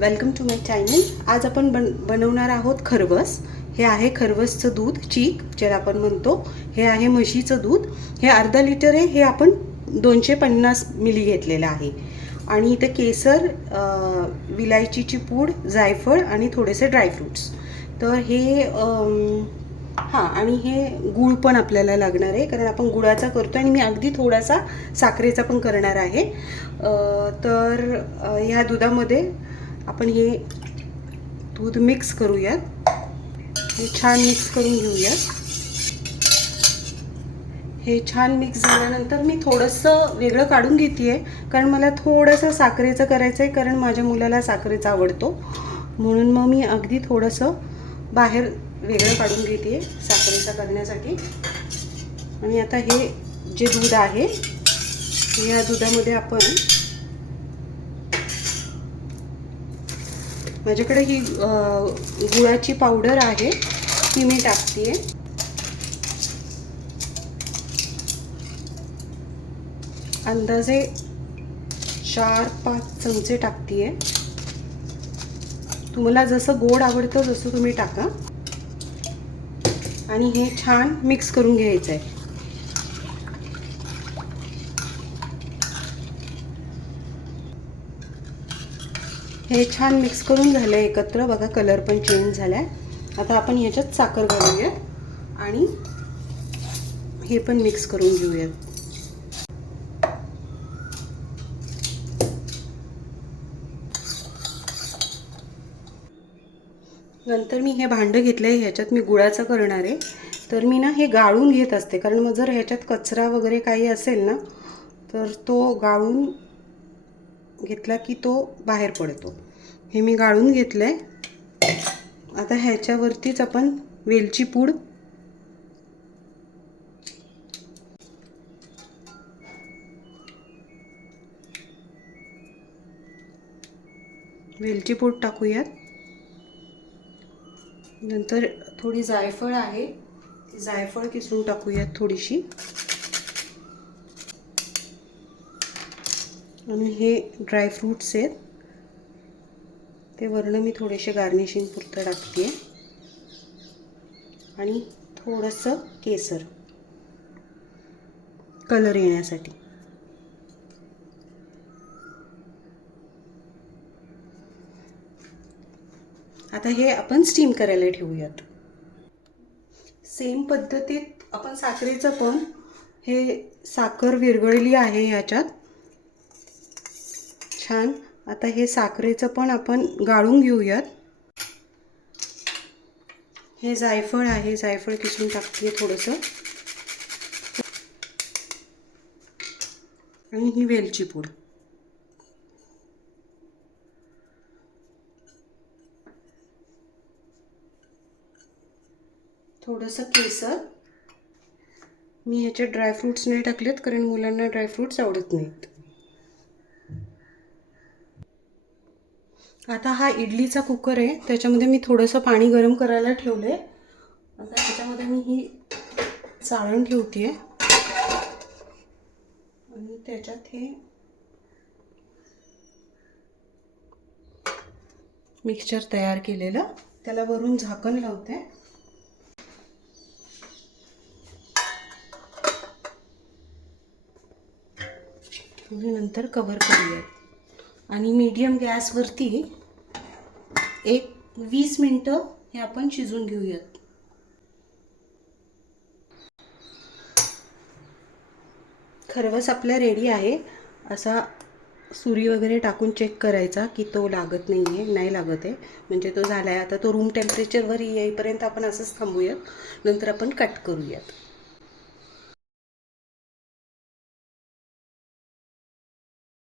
Welcome to my channel. आज आपण बनवणार आहोत खरवस. हे आहे खरवसचं दूध, चीक ज्याला आपण म्हणतो. हे आहे म्हशीचं दूध. हे अर्धा लिटर आहे. हे आपण 250 मिली घेतलेलं आहे. आणि इथे केसर, विलायचीची पूड, जायफळ आणि थोडेसे ड्रायफ्रूट्स. तर हे आणि हे गूळ पण आपल्याला लागणार आहे, कारण आपण गुळाचा करतो आणि मी अगदी थोडासा साखरेचा पण करणार आहे. तर ह्या दुधामध्ये आपण हे दूध मिक्स करूयात. हे छान मिक्स करून घेऊयात. हे छान मिक्स झाल्यानंतर मी थोडंसं वेगळं काढून घेते आहे, कारण मला थोडंसं साखरेचं करायचं आहे, कारण माझ्या मुलाला साखरेचा आवडतो. म्हणून मग मी अगदी थोडंसं बाहेर वेगळं काढून घेते आहे साखरेचा करण्यासाठी. आणि आता हे जे दूध आहे, या दुधामध्ये आपण, माझ्याकडे ही गुळाची पावडर आहे, ती मी टाकते आहे. अंदाजे 4-5 चमचे टाकते आहे. तुम्हाला जसं गोड आवडतं तसं तुम्ही टाका. आणि हे छान मिक्स करून घ्यायचं आहे. हे छान मिक्स करून झालं एकत्र. बघा, कलर पण चेंज झाला आहे. आता आपण ह्याच्यात साखर घालूयात आणि हे पण मिक्स करून घेऊयात. नंतर मी हे भांडं घेतलं आहे, ह्याच्यात मी गुळाचं करणार आहे. तर मी ना हे गाळून घेत असते, कारण मग जर ह्याच्यात कचरा वगैरे काही असेल ना, तर तो गाळून घेतला की तो बाहेर पडतो. हे मी गाळून घेतलं आहे. आता ह्याच्यावरतीच आपण वेलची पूड, टाकूयात. नंतर थोडी जायफळ आहे, ती जायफळ किसून टाकूयात थोडीशी. आणि हे ड्रायफ्रूट्स आहेत, ते वरनं मी थोडेसे गार्निशिंग पुरतं टाकते. आणि थोडंसं केसर कलर येण्यासाठी. आता हे आपण स्टीम करायला ठेवूयात. सेम पद्धतीत आपण साखरेचं पण, हे साखर विरघळली आहे ह्याच्यात छान. आता हे साखरेचं पण आपण गाळून घेऊयात. हे जायफळ आहे, जायफळ किसून टाकते थोडंसं. आणि ही वेलची पूड. थोडंसं केसर. मी ह्याचे ड्रायफ्रूट्स नाही टाकलेत, कारण मुलांना ड्रायफ्रूट्स आवडत नाहीत. आता हा इडलीचा कुकर आहे, त्याच्यामध्ये मी थोडंसं पाणी गरम करायला ठेवलं आहे. आता त्याच्यामध्ये मी ही चाळण ठेवते आहे आणि त्याच्यात हे मिक्सचर तयार केलेलं, त्याला वरून झाकण लावते आणि नंतर कव्हर करूयात. आणि मीडियम गॅसवरती 20 मिनटं हे आपण शिजवून घेऊयात. खरवस आपला रेडी आहे. असा सुरी वगैरे टाकून चेक करायचा की तो लागत नाही आहे. नाही लागत आहे म्हणजे तो झाला आहे. आता तो रूम टेम्परेचरवर येईपर्यंत आपण असंच थांबूयात. नंतर आपण कट करूयात.